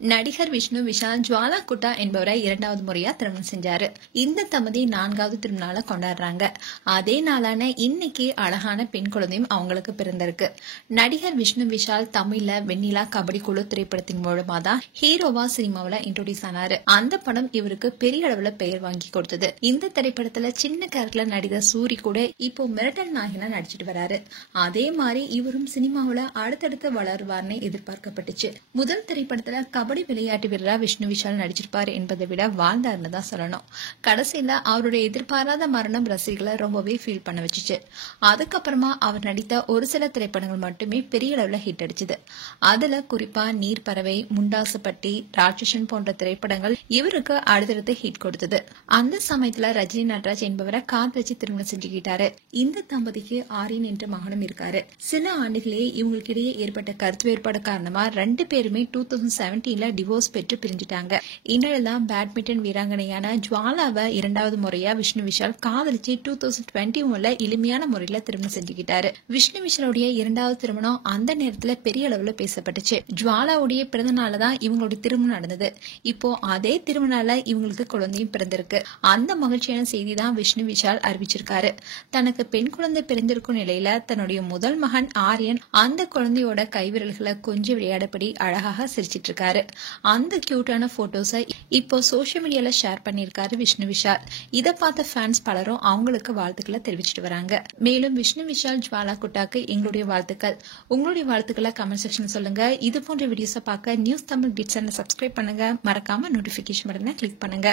நடிகர் விஷ்ணு விஷால் ஜுவாலா குட்டா என்பவரை இரண்டாவது முறையா திருமணம் செஞ்சாரு. இந்த தம்பதி 4வது திருநாள கொண்டாடுறாங்க. அதே நாளான இன்னைக்கு அழகான பெண் குழந்தையும் அவங்களுக்கு பிறந்திருக்கு. நடிகர் விஷ்ணு விஷால் தமிழ்ல வெண்ணிலா கபடி குழு திரைப்படத்தின் மூலமா தான் ஹீரோவா சினிமாவில இன்ட்ரோடியூஸ் ஆனாரு. அந்த படம் இவருக்கு பெரிய அளவுல பெயர் வாங்கி கொடுத்தது. இந்த திரைப்படத்துல சின்ன கேரக்டர்ல நடிகர் சூரி கூட இப்போ மிரட்டல் நாயகனா நடிச்சிட்டு வராரு. அதே மாதிரி இவரும் சினிமாவில அடுத்தடுத்து வளருவார்னு எதிர்பார்க்கப்பட்டுச்சு. முதல் திரைப்படத்துல கபடி விளையாட்டு வீரரா விஷ்ணு விஷால் நடிச்சிருப்பாரு என்பதை விட வாழ்ந்தாருன்னு தான் சொல்லணும். கடைசியில அவருடைய எதிர்பாராத மரணம் ரசிகர்களை ரொம்பவே ஃபீல் பண்ண வச்சுச்சு. அதுக்கப்புறமா அவர் நடித்த ஒரு சில திரைப்படங்கள் மட்டுமே பெரிய அளவுல ஹிட் அடிச்சது. அதுல குறிப்பா நீர்ப்பறவை, முண்டாசுப்பட்டி, ராட்சசன் போன்ற திரைப்படங்கள் இவருக்கு அடுத்தடுத்து ஹிட் கொடுத்தது. அந்த சமயத்துல ரஜினி நடராஜ் என்பவரை காதலிச்சு திருமணம் செஞ்சுக்கிட்டாரு. இந்த தம்பதிக்கு ஆரியன் என்ற மகனும் இருக்காரு. சில ஆண்டுகளே இவங்களுக்கு இடையே ஏற்பட்ட கருத்து வேறுபாடு காரணமா 2 பேருமே 2017 டிவோர்ஸ் பெற்று பிரிஞ்சுட்டாங்க. இந்நிலையில்தான் பேட்மிண்டன் வீராங்கனையான ஜுவாலாவை இரண்டாவது முறையா விஷ்ணு விஷால் காதலிச்சு 2021 எளிமையான முறையில திருமணம் செஞ்சுக்கிட்டாரு. விஷ்ணு விஷாலுடைய இரண்டாவது திருமணம் அந்த நேரத்துல பெரிய அளவுல பேசப்பட்டுச்சு. ஜுவாலாவுடைய பிறந்த நாள்ல தான் இவங்களுடைய திருமணம் நடந்தது. இப்போ அதே திருமணால இவங்களுக்கு குழந்தையும் பிறந்திருக்கு. அந்த மகிழ்ச்சியான செய்தி தான் விஷ்ணு விஷால் அறிவிச்சிருக்காரு. தனக்கு பெண் குழந்தை பிறந்திருக்கும் நிலையில தன்னுடைய முதல் மகன் ஆரியன் அந்த குழந்தையோட கைவிரல்களை கொஞ்சம் விளையாடப்படி அழகாக சிரிச்சிட்டு இருக்காரு. அந்த கியூட்டான போட்டோஸை இப்போ சோசியல் மீடியால ஷேர் பண்ணிருக்காரு விஷ்ணு விஷால். இதை பார்த்த ஃபேன்ஸ் பலரும் அவங்களுக்கு வாழ்த்துக்களை தெரிவிச்சிட்டு வராங்க. மேலும் விஷ்ணு விஷால் ஜுவாலா குட்டாக்கு எங்களுடைய வாழ்த்துக்கள். உங்களுடைய வாழ்த்துக்களை கமெண்ட் செக்ஷன் சொல்லுங்க. இது போன்ற வீடியோஸை பார்க்க நியூஸ் தமிழ் கிட்ஸ் சேனலை சப்ஸ்கிரைப் பண்ணுங்க. மறக்காம நோட்டிபிகேஷன் பட்டனை கிளிக் பண்ணுங்க.